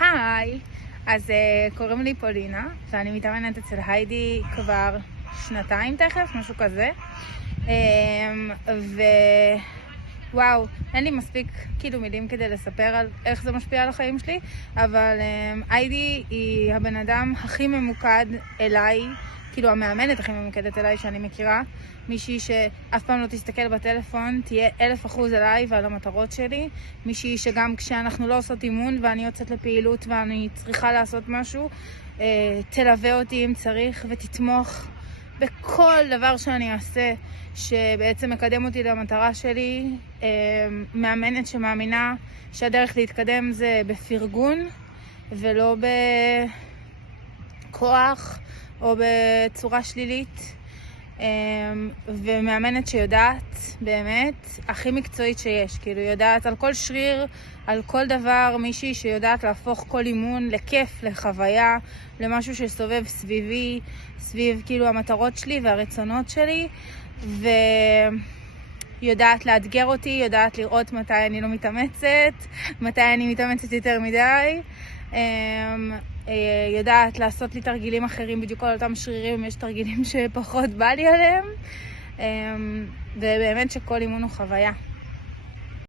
היי, אז קוראים לי פולינה, ואני מתאמנת אצל היידי כבר 2 תכף, משהו כזה. ווואו, אין לי מספיק מילים כדי לספר על איך זה משפיע על החיים שלי, אבל היידי היא הבן אדם הכי ממוקד אליי, המאמנת הכי ממוקדת אליי שאני מכירה. מישהי שאף פעם לא תסתכל בטלפון, תהיה 1000% אליי ועל המטרות שלי. מישהי שגם כשאנחנו לא עושות אימון ואני יוצאת לפעילות ואני צריכה לעשות משהו, תלווה אותי אם צריך ותתמוך בכל דבר שאני אעשה שבעצם מקדם אותי למטרה שלי. מאמנת שמאמינה שהדרך להתקדם זה בפרגון ולא בכוח או בצורה שלילית, ומאמנת שיודעת באמת הכי מקצועית שיש, יודעת על כל שריר, על כל דבר. מישהי שיודעת להפוך כל אימון לכיף, לחוויה, למשהו שסובב סביבי, סביב המטרות שלי והרצונות שלי, ויודעת לאתגר אותי, יודעת לראות מתי אני לא מתאמצת, מתי אני מתאמצת יותר מדי, יודעת לעשות לי תרגילים אחרים בדיוק על אותם שרירים, יש תרגילים שפחות בא לי עליהם, ובאמת שכל אימון הוא חוויה.